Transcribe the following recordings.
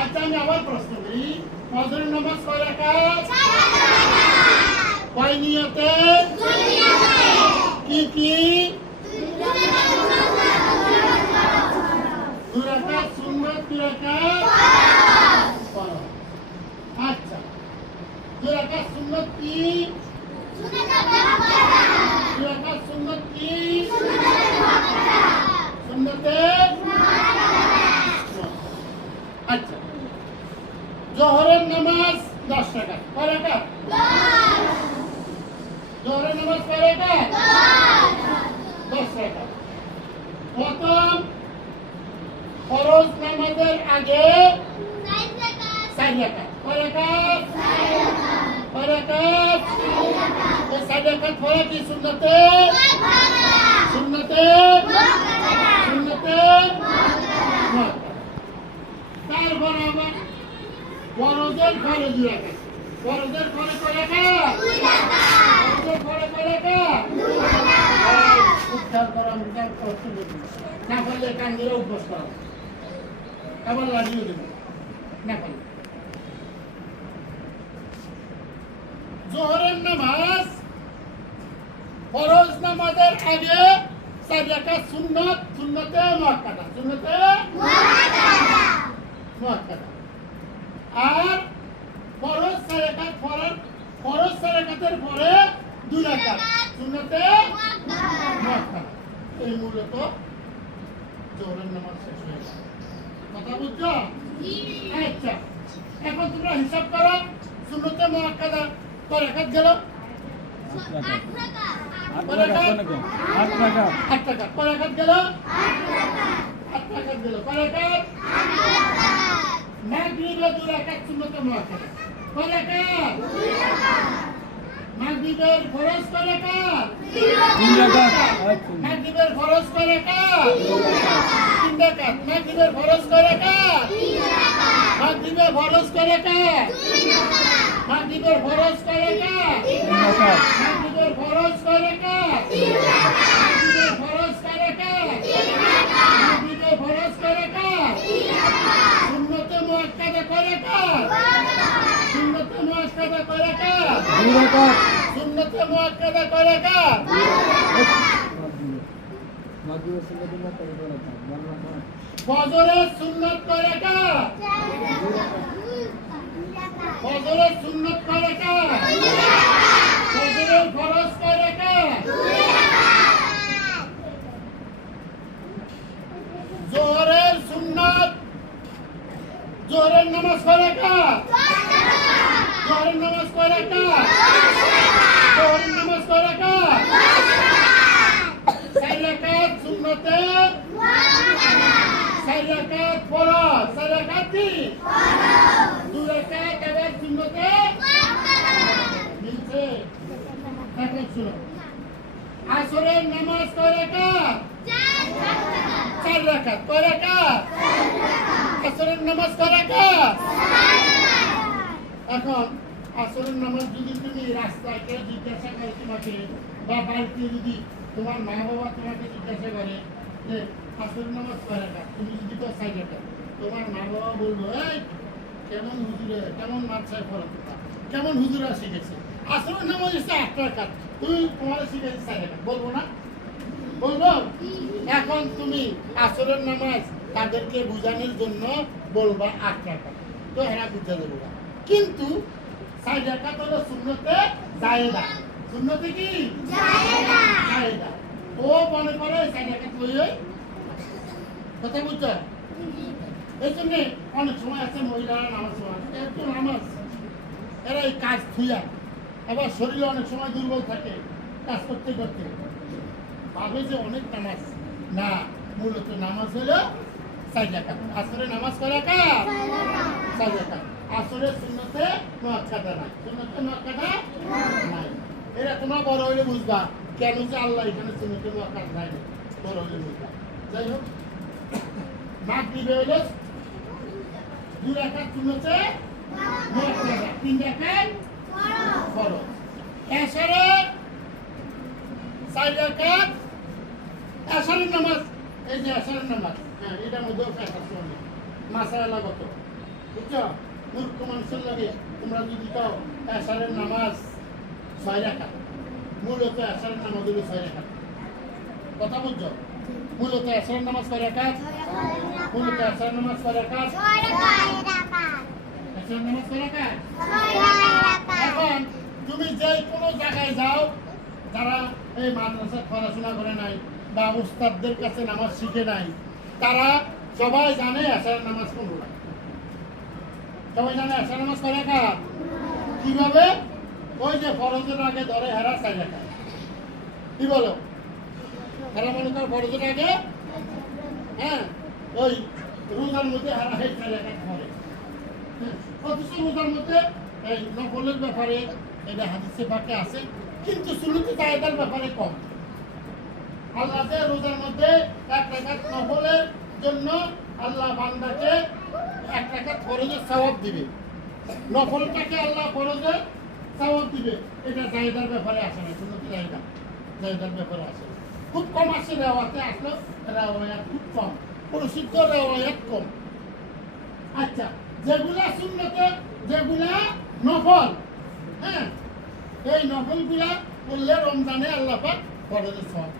আচ্ছা আমি আবার প্রশ্ন করি ফজরের নামাজ কয় রাকাত? 4 রাকাত। কয় নিয়তে? 2 নিয়তে। কি কি? 2 রাকাত সুন্নাত, 2 রাকাত ফরজ। আচ্ছা 2 রাকাত সুন্নাত কি? সুন্নাতে 2 রাকাত সুন্নাত কি? সুন্নাতে আচ্ছা জোহরের নামাজ 10 রাকাত। কয় রাকাত? 10। জোহরের নামাজ কয় রাকাত? 10 রাকাত। প্রথম ফরজ নামাজের আগে 4 রাকাত। কয় রাকাত? 4 রাকাত। এই 4 রাকাত পড়া কি সুন্নাতে? সুন্নাতে সুন্নাতে তারপর আবার ফরজের পরে 2 রাকাত। ফরজের পরে কয় রাকাত? 2 রাকাত। ফরজের পরে কয় রাকাত? 2 রাকাত। উদ্ধার করা মুদ্ধার করতে বলি না পারলে কান দিয়ে অভ্যাস করা আবার লাগিয়ে দেব না পারলে। জোহরের নামাজ ফরজ নামাজের আগে 4 রাকাত সুন্নাত, সুন্নাতে মুআক্কাদা, সুন্নাতে মুআক্কাদা। আর ফরজ 4 রাকাত ফরজ 4 রাকাতের পরে 2 রাকাত সুন্নাতে মুআক্কাদা। এই মূলত জোহরের নামাজ শেষ হয়ে গেল। কথা বুঝছো? আচ্ছা এখন তোমরা হিসাব করো সুন্নাতে মুআক্কাদা কয় রাকাত গেল? 8 রাকাত। 8 রাকাত। কয় রাকাত গেল? 8 রাকাত গেল। কয় রাকাত? মাগরিবে 2 রাকাত সুন্নাতে মুআক্কাদা। কয় রাকাত? 2 রাকাত। মাগরিবের ফরজ কয় রাকাত? 3 রাকাত। মাগরিবের ফরজ কয় রাকাত? 3 রাকাত। মাগরিবের ফরজ কয় রাকাত? 3 রাকাত। মাগরিবের ফরজ কয় রাকাত? 2 রাকাত। মাগরিবের ফরজ কয় রাকাত? 3 রাকাত। মাগরিবের ফরজ কয় রাকাত? 3 রাকাত। মাগরিবের ফরজ কয় রাকাত? 3 রাকাত। মাগরিবের ফরজ কয় রাকাত? 3 রাকাত। সুন্নাতে মুআক্কাদা কয় রাকাত? 2 রাকাত। সুন্নাতে মুআক্কাদা কয় রাকাত? 2 রাকাত। সুন্নাতে মুআক্কাদা কয় রাকাত? 2 রাকাত। ফজরের সুন্নাত কয় রাকাত? 4 রাকাত। ফজরের সুন্নাত কয় রাকাত? 2 রাকাত। ফজরের ফরজ কয় রাকাত? 2 রাকাত। জোহরের সুন্নাত জোহরের নামাজ কয় রাকাত? 10 রাকাত। জোহরের নামাজ কয় রাকাত? 10 রাকাত। জোহরের নামাজ কয় রাকাত? 10 রাকাত। 4 রাকাত সুন্নাতে মুআক্কাদা। 4 রাকাত ফরজ। 4 রাকাত কি? ফরজ। 2 রাকাত আবার সুন্নাতে মুআক্কাদা। মিলছে? এখন শুনো আসরের নামাজ কয় রাকাত? 4 রাকাত। 4 রাকাত। কয় রাকাত? 4 রাকাত। আসরের নামাজ কয় রাকাত? 4 রাকাত। এখন আসরের নামাজ যদি তুমি রাস্তায় কেউ জিজ্ঞাসা করে তোমাকে বা বাড়িতে যদি তোমার মা বাবা তোমাকে জিজ্ঞাসা করে যে আসরের নামাজ কয় রাকাত, তুমি যদি তো 4 রাকাত, তোমার মা বাবা বলবো এই কেমন হুজুরে কেমন মাদ্রাসায় পড়াতে কেমন হুজুরা শিখেছে আসরের নামাজ হচ্ছে 8 রাকাত, তুমি তোমার শিখেছে 4 রাকাত, বলবো না? বলবো? এখন তুমি আসরের নামাজ তাদেরকে বুঝানোর জন্য বলবা 8 রাকাত, তো এরা বুঝে দেবো না। কিন্তু 4 রাকাত হলো সুন্নতে জায়েদা। সুন্নতে কি? জায়েদা। জায়েদা। ও মনে করে 4 রাকাত লইই কথা বুঝছো? এই জন্য অনেক সময় আছে মহিলারা নামাজ পড়ে একটু নামাজ এরা এই কাজ থুইয়া আবার শরীরে অনেক সময় দুর্বল থাকে কাজ করতে করতে ভাবে যে অনেক নামাজ না, মূলত নামাজ হলো 4 রাকাত। আসরে নামাজ কয় রাকাত? 4 রাকাত। আসরে সুন্নতে মুআক্কাদা নাই, সুন্নতে মুআক্কাদা নাই। এরা তোমরা বড় হইলে বুঝবা কেন যে আল্লাহ এখানে সুন্নতে মুআক্কাদা নাই, বড় হইলে বুঝবা। যাই হোক মাগরিবে হলো 2 রাকাত সুন্নতে মুআক্কাদা, 3 রাকাত ফরজ। এশারে 4 রাকাত এশারের নামাজ, এই যে এশারের নামাজ, হ্যাঁ এটার মধ্যেও ফেকা শুনে মাসালা কত বুঝছো? মূর্খ মানুষের লাগে তোমরা যদি কাও এশারের নামাজ 6 রাকাত, মূলত এশারের নামাজ হলো 6 রাকাত। কথা বুঝছো? মূলত এশারের নামাজ 6 রাকাত, মূলত এশারের নামাজ 6 রাকাত, এশারের নামাজ 6 রাকাত। এখন তুমি যে কোনো জায়গায় যাও, যারা এই মাদ্রাসায় পড়াশোনা করে নাই বা উস্তাদদের কাছে নামাজ শিখে নাই, তারা সবাই জানে এশারের নামাজ 15 রাকাত। সবাই জানে এশারের নামাজ 6 রাকাত। কিভাবে? ওই যে ফরজের আগে ধরে হেরা 4 রাকাত। কি বলো? হেরা মনে করো ফরজের আগে, হ্যাঁ, ওই রোজার মধ্যে হেরা 4 রাকাত পড়ে। অথচ রোজার মধ্যে এই নফলের ব্যাপারে এটা হাদিসে পাকে আছে, কিন্তু সুন্নতে জায়েদার ব্যাপারে কম। আল্লাহ যে রোজার মধ্যে 1 রাকাত নফলের জন্য আল্লাহ বান্দাকে 1 রাকাত ফরজের সওয়াব দিবে, নফলটাকে আল্লাহ ফরজের সওয়াব দিবে। এটা জায়েদার ব্যাপারে আসে না, সুন্নতে জায়েদার ব্যাপারে আসে না। খুব কম আসে, রেওয়াতে আসলো, রেওয়ায়াত খুব কম, প্রসিদ্ধ রেওয়ায়াত কম। আচ্ছা, যেগুলা সুন্নতে, যেগুলা নফল, হ্যাঁ, এই নফলগুলা করলে রমজানে আল্লাহ পাক ফরজের সওয়াব।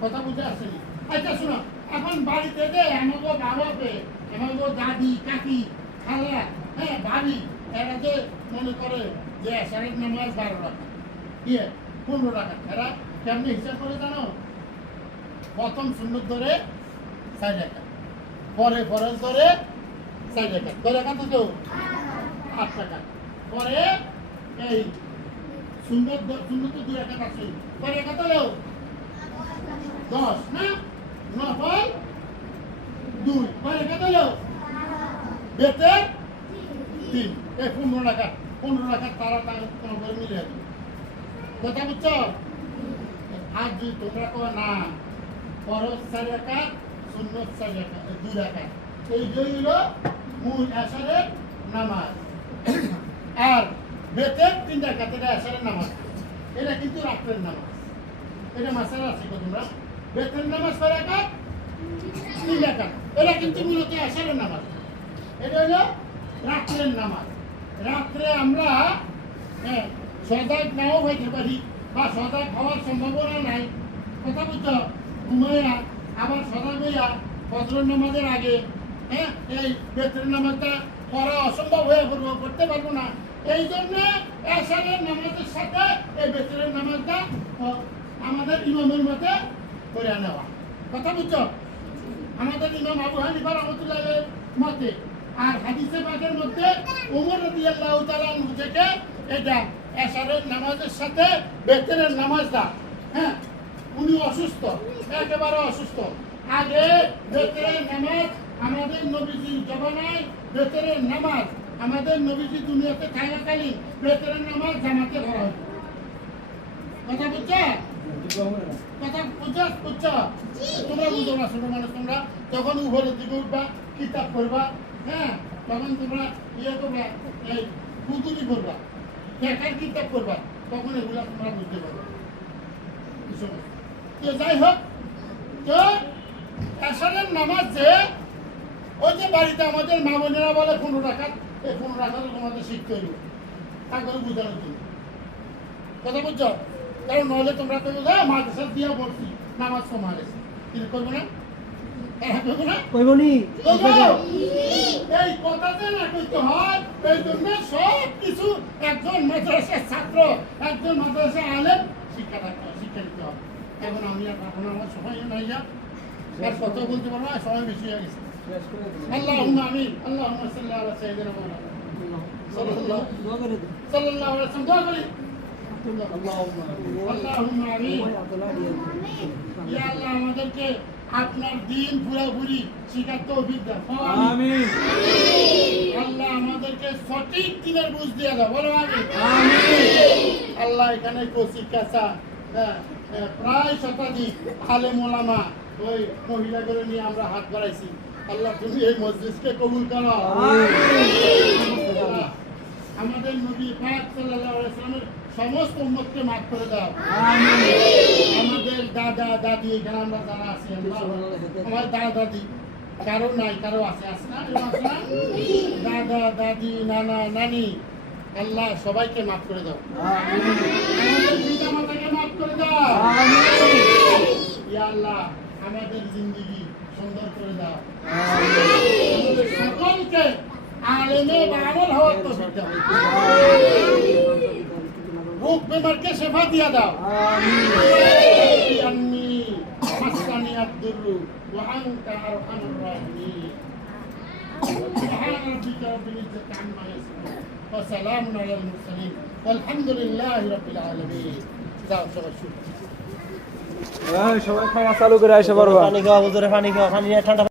কথা বুঝে আসেনি? আচ্ছা শোনো, এখন বাড়িতে যে আমাকে বাবাকে, আমাকে দাদি, কাকি, খালা, হ্যাঁ, ভাবি, এরা যে মনে করে যে এশারের নামাজ 12 রাকাত, 15 রাকাত, এরা কেমনি হিসাব করে জানো? প্রথম সুন্নত ধরে 4 রাকাত, পরে ফরজ ধরে 4 রাকাত। কয় রাকাত হতো? 8 রাকাত। পরে এই সুন্নত 2 রাকাত আছে। কয় রাকাত হলো? 10 না? নফল 2। কয় রাকাত হলো? বেতের 3। এই 15 রাকাত। 15 রাকাত তারা করে মিলে যাবে। কথা বুঝছো? আর যদি তোমরা কো না ফরজ 4 রাকাত, সুন্নত 4 রাকাত, 2 রাকাত, এই দুই হলো মূল এশারের নামাজ। আর বেতের 3 রাকাত, এটা এশারের নামাজ, এটা কিন্তু রাত্রের নামাজ। এটা মাসালা আছে তোমরা, বেতের নামাজ 4 রাকাত, 3 রাকাত, এটা কিন্তু মূলত এশারের নামাজ। এটা হলো রাত্রের নামাজ। রাত্রে আমরা সজাগ নাও হইতে পারি বা সজাগ হওয়ার সম্ভাবনা নাই। কথা বুঝছো? ঘুমাইয়া আবার সজাগ হইয়া ফজরের নামাজের আগে, হ্যাঁ, এই বেতের নামাজটা পড়া অসম্ভব হয়ে পড়বো, করতে পারবো না। এই জন্য এশারের নামাজের সাথে এই বেতের নামাজটা আমাদের ইমামের মতে করে নেওয়া। কথা বুঝছো? আমাদের ইমাম আবু হানিফা রাহমাতুল্লাহির মতে। আর হাদিসে পাকের মধ্যে ওমর রাদিয়াল্লাহু তাআলা আনহু থেকে এটা এশারের নামাজের সাথে বেতেরের নামাজটা, হ্যাঁ, উনি অসুস্থ, একেবারে অসুস্থ। আগে বেতেরের নামাজ আমাদের নবীজির জমানায়, বেতেরের নামাজ আমাদের নবীজি দুনিয়াতে থাকাকালীন বেতেরের নামাজ জামাতে করা হতো। কথা বুঝছো? কথা বুঝছো? তোমরা বুঝো না, ছোট মানুষ তোমরা যখন উপরের দিকে উঠবা, কিতাব করবা, হ্যাঁ, তখন তোমরা ইয়ে করবা, এই ফুতুরি করবা, দেখার কিতাব করবা, তখন এগুলা তোমরা বুঝতে পারবে। তো যাই হোক, তো এশারের নামাজ যে ওই যে বাড়িতে আমাদের মা বোনেরা বলে 15 রাকাত, এই 15 রাকাত তোমাদের শিখতে হইব, তা করে বুঝানোর জন্য। কথা বুঝছো? কারণ নইলে তোমরা তো মাদ্রাসা দিয়া বলছি নামাজ কমা গেছে, কিন্তু করবো না, এই কথাতে না কইতে হয়। এই জন্য সব কিছু একজন মাদ্রাসার ছাত্র, একজন মাদ্রাসা আলেম শিক্ষা দিতে হবে। এখন আমি এখন আমার সময় নাই, যা আর কত বলতে পারবো, সময় বেশি হয়ে গেছে। আল্লাহুম্মা আমিন। আল্লাহুম্মা সাল্লি আলা সাইয়্যিদিনা মুহাম্মাদ সাল্লাল্লাহু আলাইহি ওয়াসাল্লাম। দোয়া করি। আল্লাহুম্মা আমিন। ইয়া আল্লাহ, আমাদেরকে আপনার দিন পুরোপুরি শিখার তৌফিক দাও। আমিন। আল্লাহ আমাদেরকে সঠিক দিনের বুঝ দিয়ে দাও। বলো আমিন। আল্লাহ এখানে কৌশিক কাঁচা প্রায় শতাধিক আলেম ওলামা, ওই মহিলাগুলো নিয়ে আমরা হাত বাড়াইছি। আল্লাহ তুমি এই মজলিসকে কবুল করো। আমাদের নবী পাক সাল্লাল্লাহু আলাইহি ওয়াসাল্লামের সমস্ত উম্মতকে মাফ করে দাও। আমাদের দাদা দাদি এখানে আমরা যারা আছি, আমার দাদা দাদি কারো নাই, কারো আছে, আছে না? এরকম আছে না? দাদা দাদি নানা নানি আল্লাহ সবাইকে মাফ করে দাও। আমাদের পিতা মাতাকে মাফ করে দাও। ইয়া আল্লাহ আমাদের জিন্দেগি সুন্দর করে দাও। আমাদের সকলকে আলেমে আমল হওয়ার তৌফিক দাও। রোগ বেমারকে শেফা দিয়া দাও। আন্নি মাসসানি আদ-দুররু ওয়া আনতা আরহামুর রাহিমিন। সুবহান রাব্বিকা রাব্বিল ইজ্জাতি আম্মা ইয়াসিফুন ওয়া সালামুন আলাল মুরসালিন ওয়ালহামদুলিল্লাহি রাব্বিল আলামিন। যাও সবাই শুরু। সবাই খাওয়া চালু করে আসে পারবা। পানি খাওয়া হুজুরে, পানি খাওয়া, পানি নিয়ে ঠান্ডা